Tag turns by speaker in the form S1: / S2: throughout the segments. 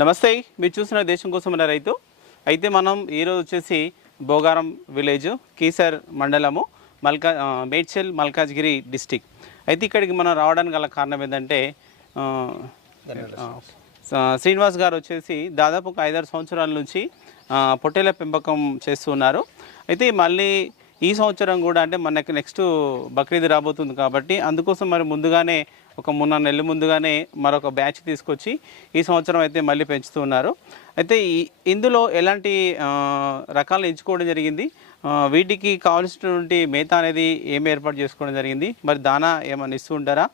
S1: నమస్తే మీరు చూసిన దేశం కోసం ఉన్న రైతు. అయితే మనం ఈరోజు వచ్చేసి బోగారం విలేజ్ కీసర్ మండలము మల్కా మేడ్చల్ మల్కాజ్గిరి డిస్టిక్. అయితే ఇక్కడికి మనం రావడానికి గల కారణం ఏంటంటే శ్రీనివాస్ గారు వచ్చేసి దాదాపు ఒక ఐదారు సంవత్సరాల నుంచి పొట్టేల పెంపకం చేస్తున్నారు అయితే మళ్ళీ ఈ సంవత్సరం కూడా అంటే మనకి నెక్స్ట్ బక్రీద్ రాబోతుంది కాబట్టి అందుకోసం మరి ముందుగానే ఒక మూడు నెలల ముందుగానే మరొక బ్యాచ్ తీసుకొచ్చి ఈ సంవత్సరం అయితే మళ్ళీ పెంచుతూ ఉన్నారు. అయితే ఇందులో ఎలాంటి రకాలు ఎంచుకోవడం జరిగింది? వీటికి కావాల్సినటువంటి మేత అనేది ఏం ఏర్పాటు చేసుకోవడం జరిగింది? మరి దానా ఏమైనా ఇస్తూ ఉంటారా?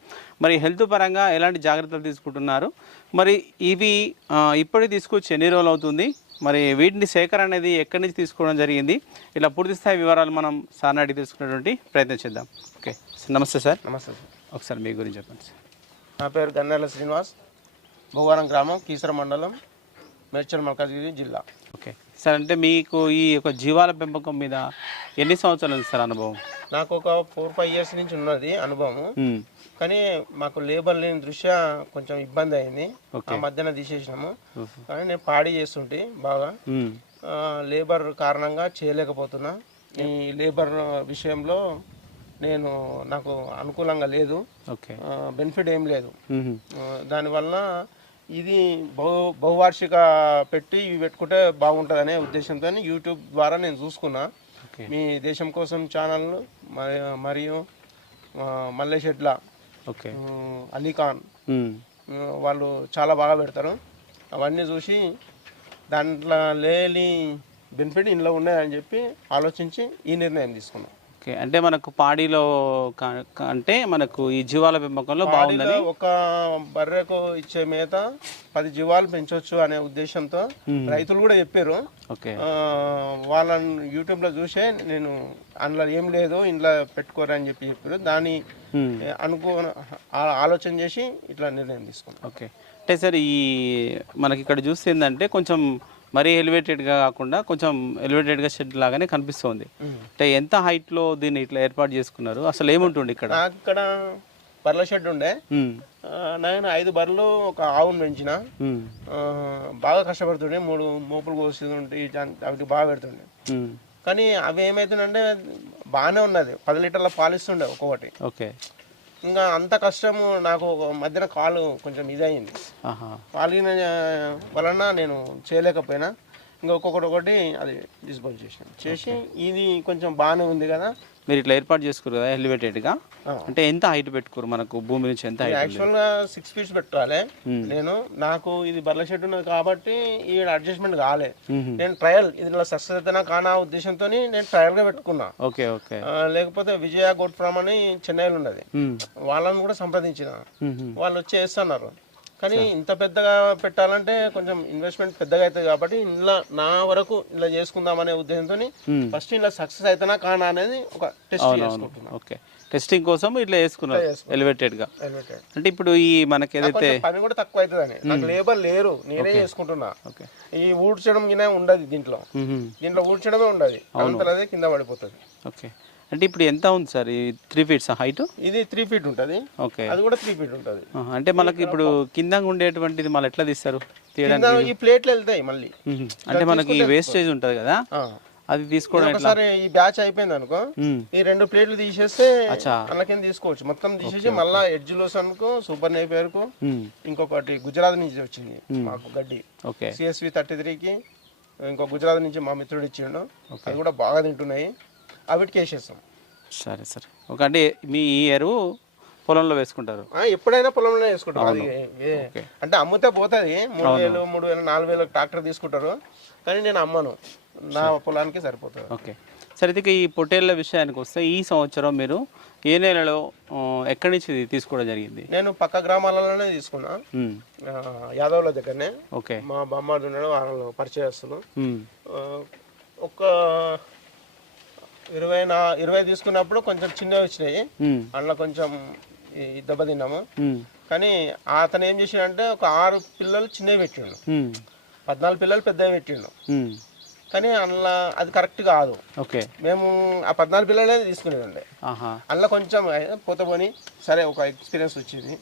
S1: మరి హెల్త్ పరంగా ఎలాంటి జాగ్రత్తలు తీసుకుంటున్నారు? మరి ఇవి ఇప్పటికి తీసుకొచ్చి ఎన్ని రోజులు అవుతుంది? మరి వీటిని సేకరణ అనేది ఎక్కడి నుంచి తీసుకోవడం జరిగింది? ఇలా పూర్తి స్థాయి వివరాలు మనం సార్ అడిగి తెలుసుకునేటువంటి ప్రయత్నం చేద్దాం. ఓకే నమస్తే సార్.
S2: నమస్తే సార్.
S1: ఒకసారి మీ గురించి చెప్పండి సార్.
S2: నా పేరు గన్నేల శ్రీనివాస్ భూవారం గ్రామం కీసర మండలం మేడ్చల్ మల్కాజ్గిరి జిల్లా.
S1: ఓకే. సార్ అంటే మీకు ఈ యొక్క జీవాల పెంపకం మీద ఎన్ని సంవత్సరాలు ఉంది సార్ అనుభవం?
S2: నాకు ఒక ఫోర్ ఫైవ్ ఇయర్స్ నుంచి ఉన్నది అనుభవం. కానీ మాకు లేబర్ లేని దృష్ట్యా కొంచెం ఇబ్బంది అయింది. ఆ మధ్యన తీసేసినాము. కానీ నేను పాడి చేస్తుంటే బాగా. లేబర్ కారణంగా చేయలేకపోతున్నా. ఈ లేబర్ విషయంలో నేను నాకు అనుకూలంగా లేదు. బెనిఫిట్ ఏం లేదు. దానివల్ల ఇది బహు బహువార్షిక పెట్టి ఇవి పెట్టుకుంటే బాగుంటుందనే ఉద్దేశంతో యూట్యూబ్ ద్వారా నేను చూసుకున్నా. మీ దేశం కోసం ఛానల్ మరియు మల్లేషెడ్ల అలీఖాన్ వాళ్ళు చాలా బాగా పెడతారు. అవన్నీ చూసి దాంట్లో లేని బెనిఫిట్ ఇందులో ఉన్నాయని చెప్పి ఆలోచించి ఈ నిర్ణయం తీసుకున్నాం.
S1: ఓకే. అంటే మనకు పాడిలో అంటే మనకు ఈ జీవాల పెంపకంలో బాగుందని
S2: ఒక బర్రెకు ఇచ్చే మేత పది జీవాలు పెంచవచ్చు అనే ఉద్దేశంతో రైతులు కూడా చెప్పారు.
S1: ఓకే.
S2: వాళ్ళని యూట్యూబ్లో చూసే నేను అందులో ఏం లేదు ఇంట్లో పెట్టుకోరు అని చెప్పి చెప్పారు.
S1: మ్మ్.
S2: అనుకో ఆలోచన చేసి ఇట్లా నిర్ణయం తీసుకున్నాం.
S1: ఓకే. అంటే సార్ ఈ మనకి ఇక్కడ చూస్తే ఏంటంటే కొంచెం మరీ ఎలివేటెడ్గా కాకుండా కొంచెం ఎలివేటెడ్గా షెడ్ లాగానే కనిపిస్తుంది. అంటే ఎంత హైట్లో దీన్ని ఇట్లా ఏర్పాటు చేసుకున్నారు? అసలు ఏముంటుంది ఇక్కడ?
S2: నాకు ఇక్కడ బర్రెల షెడ్ ఉండే. నేను ఐదు బర్రెలు ఒక ఆవును పెంచిన. బాగా కష్టపడుతుండే. మూడు మోపులు కోస్తుంటే అవి బాగా పెడుతుండే. కానీ అవి ఏమవుతుందంటే బాగానే ఉన్నది. పది లీటర్ల పాలు ఇస్తుండే ఒక్కొక్కటి.
S1: ఓకే.
S2: ఇంకా అంత కష్టము నాకు ఒక మధ్యన కాలు కొంచెం ఇదయింది. పాలిన వలన నేను చేయలేకపోయినా. ఇంకా ఒక్కొక్కటి ఒకటి అది డిస్పోజ్ చేసాను చేసి ఇది కొంచెం బాగానే ఉంది కదా.
S1: మీరు ఇట్లా ఏర్పాటు చేసుకురు కదా ఎలివేటెడ్గా. అంటే ఎంత హైట్ పెట్టుకోరు మనకు? భూమి నుంచి ఎంత హైట్
S2: యాక్చువల్గా సిక్స్ ఫీట్స్ పెట్టాలి. నేను నాకు ఇది బర్ల షెడ్ ఉన్నది కాబట్టి ఈ అడ్జస్ట్మెంట్ కాలే. నేను ట్రయల్ ఇందులో సక్సెస్ అయితేనా కానా ఉద్దేశంతో నేను ట్రయల్గా పెట్టుకున్నా.
S1: ఓకే ఓకే
S2: లేకపోతే విజయ గోట్ ఫామ్ అని చెన్నైలో ఉన్నది.
S1: మ్మ్.
S2: వాళ్ళని కూడా సంప్రదించిన.
S1: మ్మ్.
S2: వాళ్ళు వచ్చి వేస్తున్నారు కానీ ఇంత పెద్దగా పెట్టాలంటే కొంచెం ఇన్వెస్ట్మెంట్ పెద్దగా అవుతుంది కాబట్టి ఇలా నా వరకు ఇలా చేసుకుందామనే ఉద్దేశంతో ఫస్ట్ ఇలా సక్సెస్ అవుతానా కానా అనేది ఒక టెస్ట్ చేసుకుంటున్నా.
S1: ఓకే. టెస్టింగ్ కోసం ఇట్లా వేసుకున్నారు ఎలివేటెడ్గా
S2: Elevated.
S1: అంటే ఇప్పుడు ఈ మనకి ఏదైతే
S2: పని కూడా తక్కువ అవుతుందని. నాకు లేబర్ లేరు. నేనే చేసుకుంటున్నా.
S1: ఓకే.
S2: ఈ ఊడ్చడం గిన ఉండదు దీంట్లో. దీంట్లో ఊడ్చడమే ఉండదు. అంతలదే కింద పడిపోతుంది.
S1: ఓకే. అంటే ఇప్పుడు ఎంత ఉంది సార్? ఈ త్రీ ఫీట్స్ హైట్
S2: ఇది త్రీ ఫీట్ ఉంటుంది.
S1: ఓకే.
S2: అది కూడా త్రీ ఫీట్ ఉంటుంది.
S1: అంటే మనకి ఇప్పుడు కింద ఉండేటువంటిది మళ్ళీ ఎట్లా తీస్తారు? తీయడానికి
S2: ఈ ప్లేట్లు వెళ్తాయి మళ్ళీ.
S1: అంటే మనకి వేస్టేజ్ ఉంటుంది కదా. అది తీసుకోవడం
S2: ఒకసారి ఈ బ్యాచ్ అయిపోయింది అనుకో. ఈ రెండు ప్లేట్లు తీసేస్తే. అందులోకి తీసుకోవచ్చు. మొత్తం తీసేసి మళ్ళా ఎడ్జ్ లోసన్కు సూపర్ నేపేర్కు
S1: మ్మ్.
S2: ఇంకొకటి గుజరాత్ నుంచి వచ్చింది మాకు గడ్డి.
S1: ఓకే.
S2: సిఎస్వి థర్టీ త్రీకి ఇంకో గుజరాత్ నుంచి మా మిత్రుడు ఇచ్చిండు. అది కూడా బాగా తింటున్నాయి. అవిటికి వేసేస్తాం
S1: సరే సరే. ఒక అంటే మీ ఈ ఎరువు పొలంలో వేసుకుంటారు.
S2: ఆ, ఎప్పుడైనా పొలంలో వేసుకుంటాం. అది ఏ-. అంటే అమ్ముతే పోతుంది. మూడు వేలు మూడు వేలు నాలుగు వేలు ట్రాక్టర్ తీసుకుంటారు. కానీ నేను అమ్మను. నా పొలానికి సరిపోతుంది.
S1: ఓకే. సరే ఇక ఈ పొట్టేళ్ళ విషయానికి వస్తే ఈ సంవత్సరం మీరు ఏ నెలలో ఆ, ఎక్కడి నుంచి ఇది తీసుకోవడం జరిగింది?
S2: నేను పక్క గ్రామాలలోనే తీసుకున్నా. ఆ, యాదవ్ల దగ్గరనే.
S1: ఓకే.
S2: మా బామ్మాడు ఉన్నాడు వాళ్ళు పరిచయస్తులు. ఆ, ఒక ఇరవై నా ఇరవై తీసుకున్నప్పుడు కొంచెం చిన్నవి వచ్చినాయి. అందులో కొంచెం దెబ్బతిన్నాము. కానీ అతను ఏం చేసిండంటే ఒక ఆరు పిల్లలు చిన్నవి పెట్టిండు. పద్నాలుగు పిల్లలు పెద్దవి పెట్టిండు. కానీ అందులో అది కరెక్ట్ కాదు.
S1: ఓకే.
S2: మేము ఆ పద్నాలుగు పిల్లలే తీసుకునేది ఉండే
S1: ఆహా.
S2: అందులో కొంచెం పోతే పోని సరే ఒక ఎక్స్పీరియన్స్ వచ్చింది.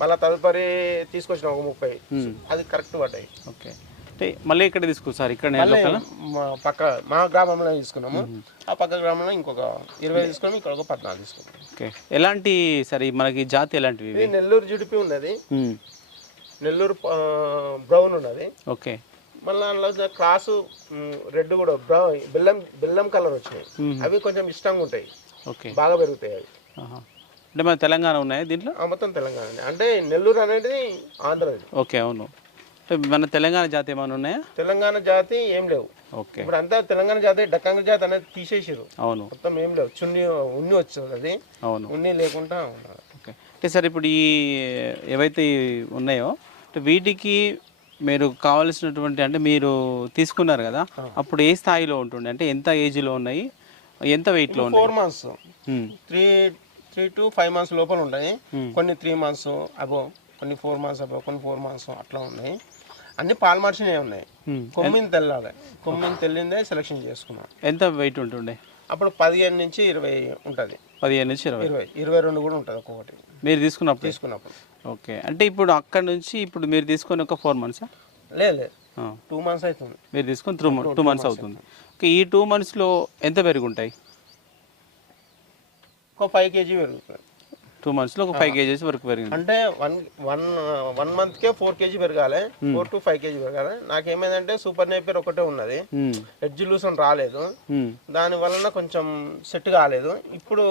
S2: మళ్ళీ తదుపరి తీసుకొచ్చిన ఒక ముప్పై. అది కరెక్ట్ పడ్డాయి.
S1: ఓకే. అంటే మళ్ళీ ఇక్కడ తీసుకొస్తారు. ఇక్కడ
S2: పక్క మా గ్రామంలో తీసుకున్నాము. ఆ పక్క గ్రామంలో ఇంకొక ఇరవై తీసుకున్నాము ఇక్కడ ఒక పద్నాలుగు తీసుకున్నాము.
S1: ఓకే. ఎలాంటి సరే మనకి జాతి ఎలాంటివి
S2: నెల్లూరు జుడిపి ఉన్నది. నెల్లూరు బ్రౌన్ ఉన్నది.
S1: ఓకే.
S2: మళ్ళీ అందులో క్రాసు రెడ్ కూడా బ్రౌన్ బెల్లం బెల్లం కలర్ వచ్చినాయి. అవి కొంచెం ఇష్టంగా ఉంటాయి.
S1: ఓకే.
S2: బాగా పెరుగుతాయి అవి.
S1: అంటే మన తెలంగాణ ఉన్నాయా దీంట్లో?
S2: మొత్తం తెలంగాణ అంటే నెల్లూరు అనేది ఆంధ్రది.
S1: ఓకే అవును. మన తెలంగాణ జాతి ఏమైనా ఉన్నాయా?
S2: తెలంగాణ జాతి ఏం లేవు.
S1: ఓకే.
S2: ఇప్పుడు అంతా తెలంగాణ జాతి డక్కంగ జాతి అనేది తీసేసారు
S1: అవును.
S2: మొత్తం ఏం లేవు. చున్ని ఉన్ని వచ్చేది అది.
S1: అవును.
S2: ఉన్ని లేకుండా.
S1: ఓకే. అంటే సార్ ఇప్పుడు ఈ ఏవైతే ఉన్నాయో వీటికి మీరు కావాల్సినటువంటి అంటే మీరు తీసుకున్నారు కదా అప్పుడు ఏ స్థాయిలో ఉంటుండే? అంటే ఎంత ఏజ్లో ఉన్నాయి? ఎంత వెయిట్లో ఉన్నాయి?
S2: Four months. Three three to five months లోపల ఉంటాయి. కొన్ని త్రీ మంత్స్ అబో కొన్ని ఫోర్ మంత్స్ అబో కొన్ని ఫోర్ మంత్స్ అట్లా ఉన్నాయి. అన్ని పాలు మార్చినవి ఉన్నాయి. కొమ్మిని తెల్లాలి. కొమ్మిని తెల్లిందే సెలెక్షన్ చేసుకున్నాం.
S1: ఎంత వెయిట్ ఉంటుండే?
S2: అప్పుడు పదిహేను నుంచి ఇరవై ఉంటుంది.
S1: పదిహేను నుంచి ఇరవై.
S2: ఇరవై ఇరవై రెండు కూడా ఉంటుంది ఒక్కొక్కటి.
S1: మీరు తీసుకున్నప్పుడు?
S2: తీసుకున్నప్పుడు.
S1: ఓకే. అంటే ఇప్పుడు అక్కడ నుంచి ఇప్పుడు మీరు తీసుకొని ఒక ఫోర్ మంత్సా
S2: లేదు లేదు టూ మంత్స్ అవుతుంది
S1: మీరు తీసుకొని త్రూ టూ మంత్స్ అవుతుంది. ఓకే ఈ టూ మంత్స్లో ఎంత పెరుగుంటాయి?
S2: ఒక ఫైవ్ కేజీ పెరుగుతుంది.
S1: టూ మంత్స్లో ఒక ఫైవ్ కేజీస్ వరకు పెరిగింది.
S2: అంటే వన్ వన్ వన్ మంత్కే ఫోర్ కేజీ పెరగాలి. ఫోర్ టు ఫైవ్ కేజీ పెరగాలి. నాకేమైందంటే సూపర్ నేపర్ ఒకటే ఉన్నది.
S1: ఉమ్,
S2: ఎడ్జ్ లూసన్ రాలేదు.
S1: ఉమ్,
S2: దాని వలన కొంచెం సెట్ కాలేదు. ఇప్పుడు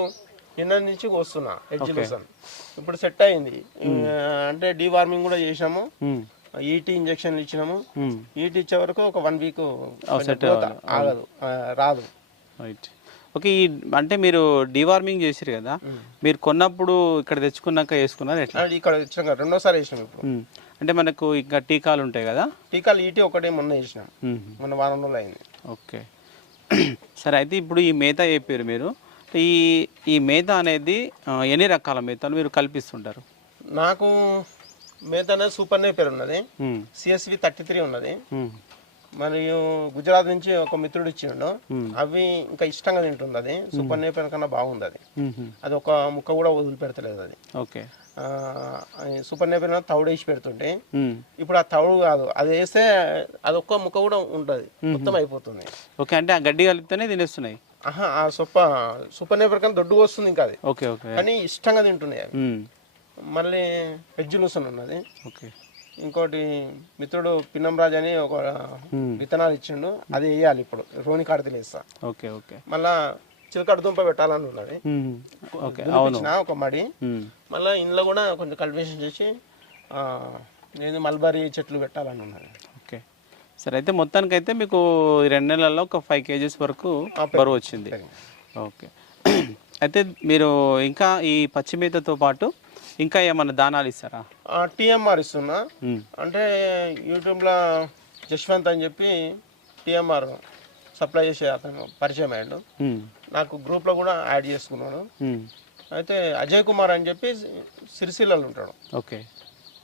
S2: నిన్న నుంచి వస్తున్నా ఎడ్జ్ లూసన్ ఇప్పుడు సెట్ అయింది. ఆ, అంటే డీవార్మింగ్ కూడా చేసాము
S1: ఉమ్,
S2: ఈటీ ఇంజక్షన్లు ఇచ్చినాము.
S1: ఉమ్.
S2: ఈటీ ఇచ్చే వరకు ఒక వన్ వీక్ ఆగదు. రాదు.
S1: రైట్ ఓకే ఈ అంటే మీరు డివార్మింగ్ చేసారు కదా మీరు కొన్నప్పుడు ఇక్కడ తెచ్చుకున్నాక వేసుకున్నారు ఎట్లా?
S2: ఇక్కడ ఇచ్చినాం కదా, రెండోసారి వేసినాం ఇప్పుడు.
S1: అంటే మనకు ఇంకా టీకాలు ఉంటాయి కదా?
S2: టీకాలు ఈటీ ఒకటే మొన్న వేసినాం. మొన్న వారం రోజులు అయింది.
S1: ఓకే. సరే అయితే ఇప్పుడు ఈ మేత చెప్పారు మీరు. ఈ ఈ మేత అనేది ఎన్ని రకాల మేతలు మీరు కల్పిస్తుంటారు?
S2: నాకు మేత అనేది సూపర్ నేపర్ ఉన్నది. సిఎస్వి థర్టీ త్రీ ఉన్నది. మరియు గుజరాత్ నుంచి ఒక మిత్రుడు ఇచ్చిండు. అవి ఇంకా ఇష్టంగా తింటుంది అది. సూపర్ నేపర్ కన్నా బాగుంది అది. అది ఒక ముక్క కూడా వదిలిపెడతలేదు అది.
S1: ఓకే.
S2: సూపర్ నేపర్ తౌడు వేసి పెడుతుంటే ఇప్పుడు ఆ తౌడు కాదు అది వేస్తే అది ఒక్క ముక్క కూడా ఉంటుంది. మొత్తం అయిపోతుంది.
S1: ఓకే అంటే ఆ గడ్డి కలిపితేనే తినేస్తున్నాయి.
S2: ఆహా ఆ సొప్ప సూపర్ నేపర్ కన్నా దొడ్డుగా వస్తుంది ఇంకా అది.
S1: Okay okay.
S2: కానీ ఇష్టంగా తింటున్నాయి అవి. మళ్ళీ వెజ్ లూసన్ ఉన్నది.
S1: ఓకే.
S2: ఇంకోటి మిత్రుడు పిన్నం రాజు అని ఒక. విత్తనాలు ఇచ్చిండు. అది వేయాలి ఇప్పుడు. రోని కాడతలు వేస్తా
S1: ఓకే ఓకే.
S2: మళ్ళా చిలకడ దుంప పెట్టాలని ఉన్నది. ఇచ్చిన ఒక మడి. మళ్ళీ ఇంట్లో కూడా కొంచెం కల్టివేషన్ చేసి నేను మల్బరీ చెట్లు పెట్టాలని ఉన్నది.
S1: ఓకే. సరే అయితే మొత్తానికి అయితే మీకు రెండు నెలల్లో ఒక ఫైవ్ కేజీస్ వరకు బరువు వచ్చింది. ఓకే. అయితే మీరు ఇంకా ఈ పచ్చి మేతతో పాటు ఇంకా ఏమన్నా దానాలు ఇస్తారా?
S2: టీఎంఆర్ ఇస్తున్నా. అంటే యూట్యూబ్లో జశ్వంత్ అని చెప్పి టీఎంఆర్ సప్లై చేసే అతను పరిచయం అయ్యాడు. నాకు గ్రూప్లో కూడా యాడ్ చేసుకున్నాను
S1: ఉమ్,
S2: అయితే అజయ్ కుమార్ అని చెప్పి సిరిసిల్లలో ఉంటాడు.
S1: ఓకే.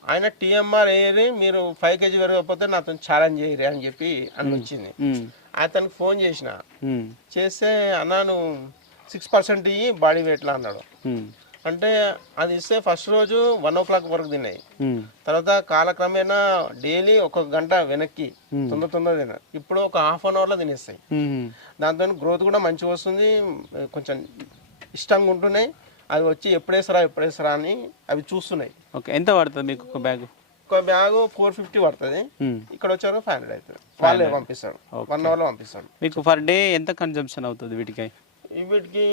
S2: ఆయన టీఎంఆర్ ఏరి మీరు ఫైవ్ కేజీ పెరగకపోతే నాతో ఛాలెంజ్ చేయరు అని చెప్పి అని వచ్చింది. అతనికి ఫోన్ చేసిన. చేస్తే అన్నా నువ్వు సిక్స్ పర్సెంట్ ఇయ్యి బాడీ వెయిట్లో అన్నాడు. అంటే అది ఇస్తే ఫస్ట్ రోజు వన్ ఓ క్లాక్ వరకు తిన్నాయి. తర్వాత కాలక్రమేణా డైలీ ఒక గంట వెనక్కి తొందర తొందర తిన ఇప్పుడు ఒక హాఫ్ అన్ అవర్లో తినేస్తాయి. దాంతో గ్రోత్ కూడా మంచిగా వస్తుంది. కొంచెం ఇష్టంగా ఉంటున్నాయి. అవి వచ్చి ఎప్పుడేసరా ఎప్పుడేసరా అని అవి చూస్తున్నాయి.
S1: ఓకే. ఎంత పడుతుంది మీకు ఒక బ్యాగ్?
S2: ఒక బ్యాగ్ ఫోర్ ఫిఫ్టీ పడుతుంది. ఇక్కడ వచ్చారు ఫైవ్ హండ్రెడ్ అవుతుంది. వాళ్ళే పంపిస్తాడు వన్ అవర్లో పంపిస్తాడు
S1: మీకు పర్ డే ఎంత కన్జంప్షన్ అవుతుంది వీటికి?
S2: వీటికి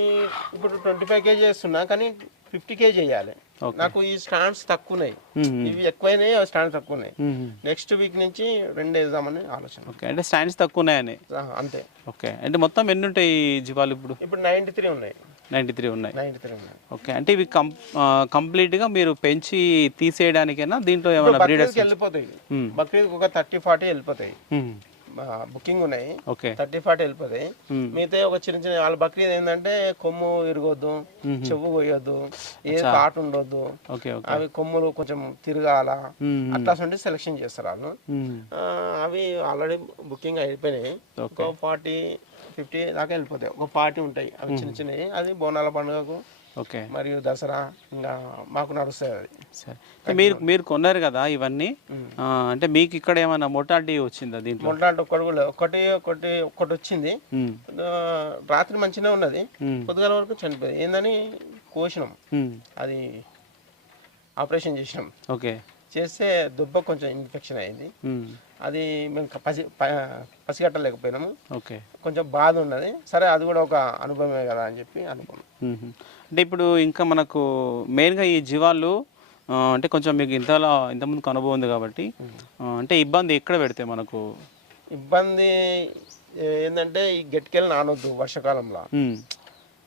S2: ఇప్పుడు ట్వంటీ ఫైవ్ కేజీ వేస్తున్నా కానీ ఫిఫ్టీ కేజీ వేయాలి. నాకు ఈ స్టాండ్స్ తక్కువ ఉన్నాయి
S1: ఉమ్,
S2: ఇవి ఎక్కువైనాయి అవి స్టాండ్స్ తక్కువ ఉన్నాయి
S1: ఉమ్,
S2: నెక్స్ట్ వీక్ నుంచి రెండు వేద్దామని ఆలోచన.
S1: ఓకే. అంటే స్టాండ్స్ తక్కువ ఉన్నాయని
S2: ఆ, అంతే.
S1: ఓకే. అంటే మొత్తం ఎన్ని ఉంటాయి జీవాలు ఇప్పుడు?
S2: ఇప్పుడు నైంటీ త్రీ ఉన్నాయి.
S1: నైంటీ త్రీ ఉన్నాయి.
S2: నైంటీ త్రీ ఉన్నాయి.
S1: ఓకే. అంటే ఇవి కం ఆ, కంప్లీట్గా మీరు పెంచి తీసేయడానికైనా? దీంట్లో ఏమైనా బ్రీడర్స్
S2: వెళ్ళిపోతాయి. బక్రీద్కి ఒక థర్టీ ఫార్టీ వెళ్ళిపోతాయి. బుకింగ్ ఉన్నాయి. థర్టీ ఫార్టీ వెళ్ళిపోతాయి. మిగతా ఒక చిన్న చిన్న వాళ్ళ బక్రీద్ ఏంటంటే కొమ్ము ఇరగొద్దు చెవు కొయ్యొద్దు ఏ కాటు ఉండొద్దు. అవి కొమ్ములు కొంచెం తిరగాల. అట్లా సెలెక్షన్ చేస్తారు వాళ్ళు. అవి ఆల్రెడీ బుకింగ్ అయిపోయినాయి. ఒక ఫార్టీ ఫిఫ్టీ దాకా వెళ్ళిపోతాయి. ఒక ఫార్టీ ఉంటాయి. అవి చిన్న చిన్నవి. అది బోనాల పండుగకు
S1: ఓకే.
S2: మరియు దసరా ఇంకా మాకు నడుస్తాయి అది.
S1: సరే. మీరు మీరు కొన్నారు కదా ఇవన్నీ? అంటే మీకు ఇక్కడ ఏమైనా మొటాలిటీ వచ్చిందా దీంట్లో?
S2: మొట్లాంటి ఒక్కటి కూడా. ఒకటి ఒకటి ఒకటి వచ్చింది. రాత్రి మంచిగా ఉన్నది. పొద్దుగాల వరకు చనిపోయింది. ఏందని? కోసినాం. అది ఆపరేషన్ చేసినాం.
S1: ఓకే.
S2: చేస్తే దుబ్బ కొంచెం ఇన్ఫెక్షన్ అయింది. అది మేము పసి పసిగట్టలేకపోయినాము.
S1: ఓకే.
S2: కొంచెం బాధ ఉన్నది. సరే అది కూడా ఒక అనుభవమే కదా అని చెప్పి అనుకున్నాం.
S1: అంటే ఇప్పుడు ఇంకా మనకు మెయిన్గా ఈ జీవాలు అంటే కొంచెం మీకు ఇంతలో ఇంతకుముందుకు అనుభవం ఉంది కాబట్టి అంటే ఇబ్బంది ఎక్కడ పెడితే మనకు?
S2: ఇబ్బంది ఏంటంటే ఈ గట్టికెళ్ళి నానొద్దు వర్షాకాలంలో.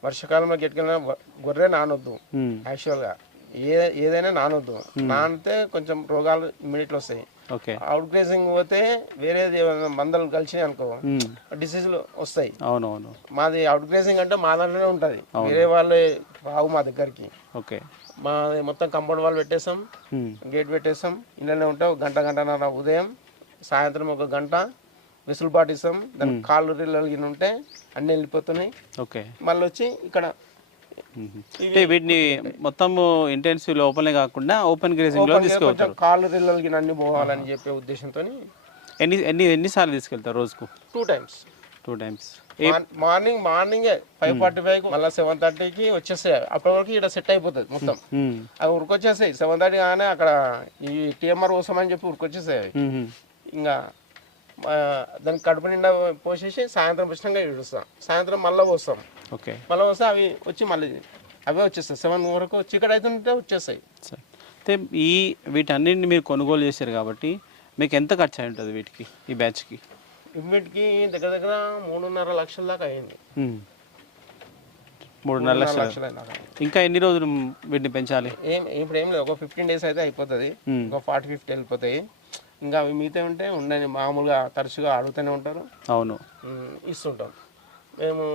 S2: వర్షాకాలంలో గట్టికెళ్ళిన గొర్రె నానొద్దు. యాక్చువల్గా ఏ ఏదైనా నానొద్దు. నానితే కొంచెం రోగాలు ఇమ్మీడియట్లో వస్తాయి. అవుట్ గ్రేజింగ్ పోతే వేరేది ఏమైనా మందలు కలిసినాయి అనుకో. డిసీజులు వస్తాయి.
S1: అవునవును.
S2: మాది అవుట్ గ్రేజింగ్ అంటే మా దాంట్లోనే ఉంటుంది. వేరే వాళ్ళే రావు మా దగ్గరికి.
S1: ఓకే.
S2: మాది మొత్తం కంపౌండ్ వాళ్ళు పెట్టేస్తాం. గేట్ పెట్టేస్తాం ఇళ్ళనే ఉంటాం ఒక గంట గంటన్నర ఉదయం సాయంత్రం ఒక గంట విసులు పాటిస్తాం దాని కాళ్ళు రిల్లలు ఉంటే అన్నీ వెళ్ళిపోతున్నాయి.
S1: ఓకే.
S2: మళ్ళీ వచ్చి ఇక్కడ.
S1: అంటే వీటిని మొత్తం ఇంటెన్సివ్ లోపలే కాకుండా ఓపెన్ గ్రేజింగ్లో
S2: కొంచెం
S1: తీసుకెళ్తారు
S2: కాళ్ళు రిల్లలు గిన్నె అన్ని పోవాలని చెప్పే ఉద్దేశంతో
S1: ఎన్ని ఎన్ని ఎన్నిసార్లు తీసుకెళ్తారు రోజుకు?
S2: Two times
S1: two times
S2: morning మార్నింగే ఫైవ్ ఫార్టీ ఫైవ్ మళ్ళీ సెవెన్ థర్టీకి వచ్చేస్తాయి అప్పటి వరకు ఇక్కడ సెట్ అయిపోతుంది మొత్తం. అవి ఉరికొచ్చేస్తాయి సెవెన్ థర్టీ కానీ అక్కడ ఈ టీఎంఆర్ కోసం అని చెప్పి ఉరికొచ్చేస్తాయి అవి ఇంకా దానికి కడుపు నిండా పోసేసి సాయంత్రం వచ్చినాక ఇడుస్తాం సాయంత్రం మళ్ళీ పోస్తాం.
S1: ఓకే.
S2: మళ్ళీ వస్తే అవి వచ్చి మళ్ళీ అవే వచ్చేస్తాయి. సెవెన్ వరకు చీకటి అవుతుంటే వచ్చేస్తాయి.
S1: సరే. అయితే ఈ వీటన్నిటిని మీరు కొనుగోలు చేశారు కాబట్టి మీకు ఎంత ఖర్చు అయి ఉంటుంది వీటికి ఈ బ్యాచ్కి?
S2: వీటికి దగ్గర దగ్గర మూడున్నర లక్షల దాకా అయింది.
S1: మూడున్నర లక్షలు. ఇంకా ఎన్ని రోజులు వీటిని పెంచాలి?
S2: ఏం ఇప్పుడు ఏం లేదు. ఒక ఫిఫ్టీన్ డేస్ అయితే అయిపోతుంది. ఒక ఫార్టీ ఫిఫ్టీ వెళ్ళిపోతాయి. ఇంకా అవి మిగతా ఉంటే ఉండని మామూలుగా తరచుగా అడుగుతూనే ఉంటారు.
S1: అవును.
S2: ఉమ్, ఇస్తుంటాం. మేము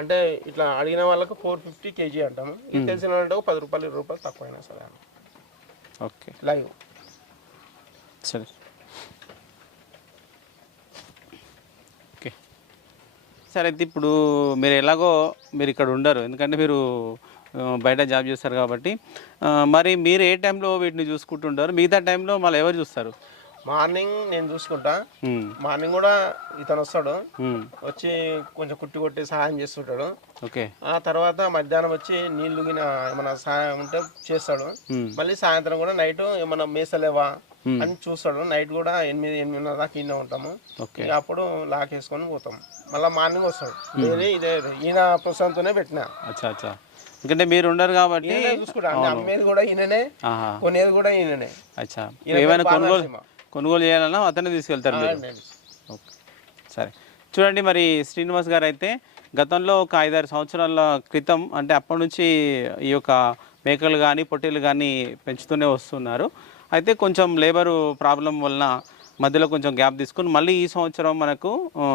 S2: అంటే ఇట్లా అడిగిన వాళ్ళకు ఫోర్ ఫిఫ్టీ కేజీ అంటాము ఇది తెలిసిన వాళ్ళకి పది రూపాయలు ఇరవై రూపాయలు తక్కువైనా సరే
S1: ఓకే.
S2: లైవ్
S1: సరే. ఓకే. సరే అయితే ఇప్పుడు మీరు ఎలాగో మీరు ఇక్కడ ఉండరు. ఎందుకంటే మీరు బయట జాబ్ చేస్తారు కాబట్టి. మరి మీరు ఏ టైంలో వీటిని చూసుకుంటుంటారు? మిగతా టైంలో మళ్ళీ ఎవరు చూస్తారు?
S2: మార్నింగ్ నేను చూసుకుంటా. మార్నింగ్ కూడా ఇతను వస్తాడు. వచ్చి కొంచెం కుట్టి కొట్టి సహాయం చేస్తుంటాడు.
S1: ఓకే.
S2: ఆ తర్వాత మధ్యాహ్నం వచ్చి నీళ్ళు ఏమైనా సహాయం ఉంటే చేస్తాడు. మళ్ళీ సాయంత్రం కూడా నైట్ ఏమైనా మేసలేవా అని చూస్తాడు. నైట్ కూడా ఎనిమిది ఎనిమిదిన్నర దాకా ఇన్నే ఉంటాము. ఇక అప్పుడు లాక్ వేసుకొని పోతాం. మళ్ళీ మార్నింగ్ వస్తాడు. ఇదే. ఈయన పుస్తకంతోనే పెట్టిన.
S1: అచ్చా అచ్చా. ఎందుకంటే మీరు ఉండరు కాబట్టి
S2: ఈయనే చూసుకుంటా. అమ్మేది కూడా ఈయననే కొనేది కూడా ఈయననే.
S1: అచ్చా.
S2: ఈయన
S1: ఏమైనా కొనుగోలు. కొనుగోలు చేయాలన్నా అతనే తీసుకెళ్తారు మీరు. ఓకే. సరే. చూడండి మరి శ్రీనివాస్ గారు అయితే గతంలో ఒక ఐదారు సంవత్సరాల క్రితం అంటే అప్పటి నుంచి ఈ యొక్క మేకలు కానీ పొట్టేలు కానీ పెంచుతూనే వస్తున్నారు. అయితే కొంచెం లేబరు ప్రాబ్లం వలన మధ్యలో కొంచెం గ్యాప్ తీసుకుని మళ్ళీ ఈ సంవత్సరం మనకు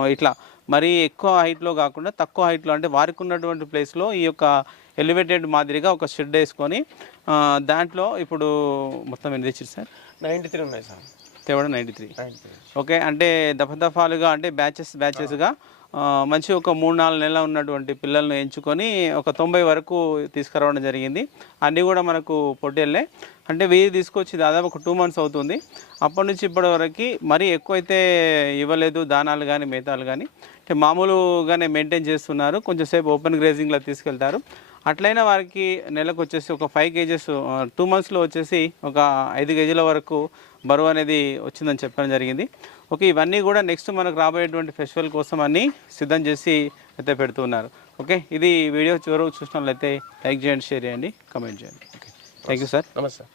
S1: ఇట్లా మరీ ఎక్కువ హైట్లో కాకుండా తక్కువ హైట్లో అంటే వారికి ఉన్నటువంటి ప్లేస్లో ఈ యొక్క ఎలివేటెడ్ మాదిరిగా ఒక షెడ్ వేసుకొని దాంట్లో ఇప్పుడు మొత్తం ఎన్ని తెచ్చారు సార్?
S2: నైంటీ త్రీ ఉన్నాయి సార్.
S1: తేవడం
S2: నైంటీ త్రీ
S1: ఓకే అంటే దఫదఫాలుగా అంటే బ్యాచెస్ బ్యాచెస్గా మంచి ఒక మూడు నాలుగు నెలలు ఉన్నటువంటి పిల్లల్ని ఎంచుకొని ఒక తొంభై వరకు తీసుకురావడం జరిగింది. అన్నీ కూడా మనకు పొట్టేళ్ళే అంటే వెయ్యి తీసుకొచ్చి దాదాపు ఒక టూ మంత్స్ అవుతుంది. అప్పటి నుంచి ఇప్పటి వరకు మరీ ఎక్కువైతే ఇవ్వలేదు దానాలు కానీ మేతాలు కానీ అంటే మామూలుగానే మెయింటైన్ చేస్తున్నారు. కొంచెం సేపు ఓపెన్ గ్రేజింగ్లో తీసుకెళ్తారు. అట్లయినా వారికి నెలకు వచ్చేసి ఒక ఫైవ్ కేజెస్ టూ మంత్స్లో వచ్చేసి ఒక ఐదు కేజీల వరకు బరువు అనేది వచ్చిందని చెప్పడం జరిగింది. ఓకే ఇవన్నీ కూడా నెక్స్ట్ మనకు రాబోయేటువంటి ఫెస్టివల్ కోసం అన్ని సిద్ధం చేసి అయితే పెడుతున్నారు ఓకే ఇది వీడియో చివరకు చూసినట్లయితే లైక్ చేయండి షేర్ చేయండి కమెంట్ చేయండి. Okay thank you sir.
S2: నమస్తే.